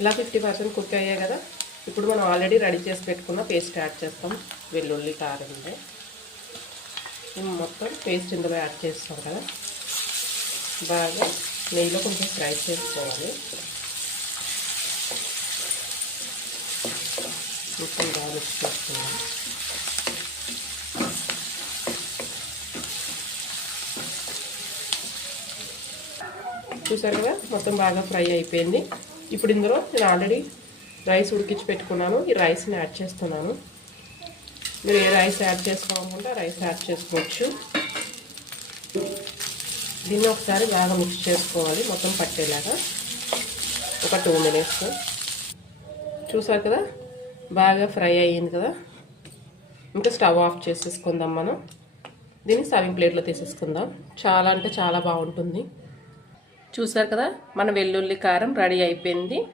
ఇలా 50% కుక్ అయ్యాయి కదా. ఇప్పుడు మనం ఆల్రెడీ రెడీ చేసి పెట్టుకున్న పేస్ట్ యాడ్ చేస్తాం. వెల్లుల్లి కారం ఉంటే మొత్తం పేస్ట్ ఇందులో యాడ్ చేస్తాం కదా. బాగా నెయ్యిలో కొంచెం ఫ్రై చేసుకోవాలి. మొత్తం బాగా మిక్స్ చేసుకున్నాం. చూసారు కదా, మొత్తం బాగా ఫ్రై అయిపోయింది. ఇప్పుడు ఇందులో నేను ఆల్రెడీ రైస్ ఉడికించి పెట్టుకున్నాను. ఈ రైస్ని యాడ్ చేస్తున్నాను. మీరు ఏ రైస్ యాడ్ చేసుకోవాలనుకుంటే రైస్ యాడ్ చేసుకోవచ్చు. దీన్ని ఒకసారి బాగా మిక్స్ చేసుకోవాలి, మొత్తం పట్టేలాగా. ఒక 2 మినిట్స్. చూసారు కదా, బాగా ఫ్రై అయ్యింది కదా. ఇంకా స్టవ్ ఆఫ్ చేసేసుకుందాం. మనం దీన్ని సర్వింగ్ ప్లేట్లో తీసేసుకుందాం. చాలా అంటే చాలా బాగుంటుంది. చూసారు కదా, మన వెల్లుల్లి కారం రెడీ అయిపోయింది.